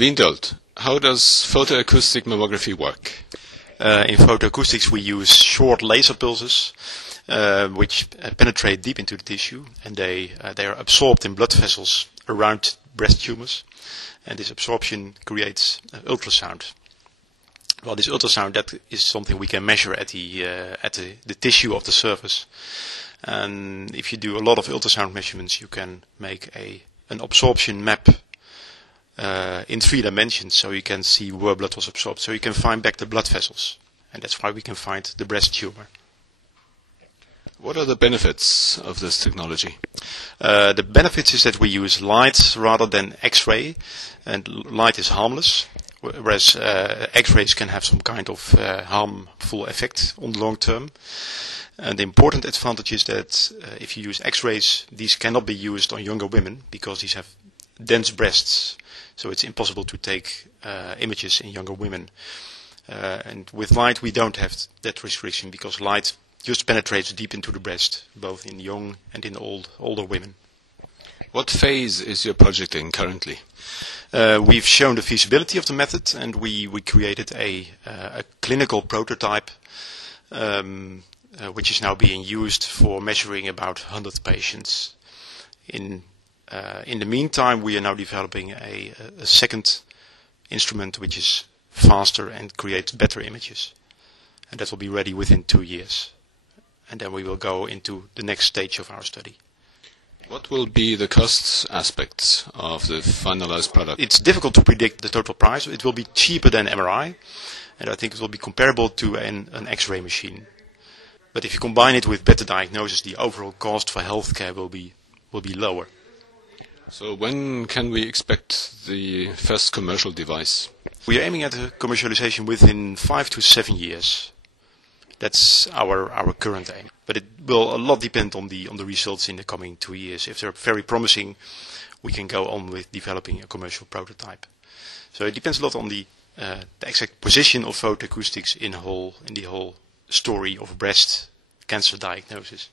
Wiendelt, how does photoacoustic mammography work? In photoacoustics we use short laser pulses which penetrate deep into the tissue, and they are absorbed in blood vessels around breast tumors, and this absorption creates ultrasound. Well, this ultrasound, that is something we can measure at the tissue of the surface, and if you do a lot of ultrasound measurements you can make an absorption map in 3 dimensions, so you can see where blood was absorbed, so you can find back the blood vessels, and that's why we can find the breast tumor. What are the benefits of this technology? The benefits is that we use light rather than X-ray, and light is harmless, whereas X-rays can have some kind of harmful effect on the long term. And the important advantage is that if you use X-rays, these cannot be used on younger women because these have dense breasts, so it's impossible to take images in younger women. And with light we don't have that restriction because light just penetrates deep into the breast, both in young and in older women. What phase is your project in currently? We've shown the feasibility of the method, and we created a clinical prototype which is now being used for measuring about 100 patients. In the meantime, we are now developing a second instrument which is faster and creates better images, and that will be ready within 2 years. And then we will go into the next stage of our study. What will be the cost aspects of the finalized product? It's difficult to predict the total price. It will be cheaper than MRI, and I think it will be comparable to an X-ray machine. But if you combine it with better diagnosis, the overall cost for healthcare will be lower. So when can we expect the first commercial device? We are aiming at a commercialization within 5 to 7 years. That's our current aim. But it will a lot depend on the results in the coming 2 years. If they're very promising, we can go on with developing a commercial prototype. So it depends a lot on the exact position of photoacoustics in the whole story of breast cancer diagnosis.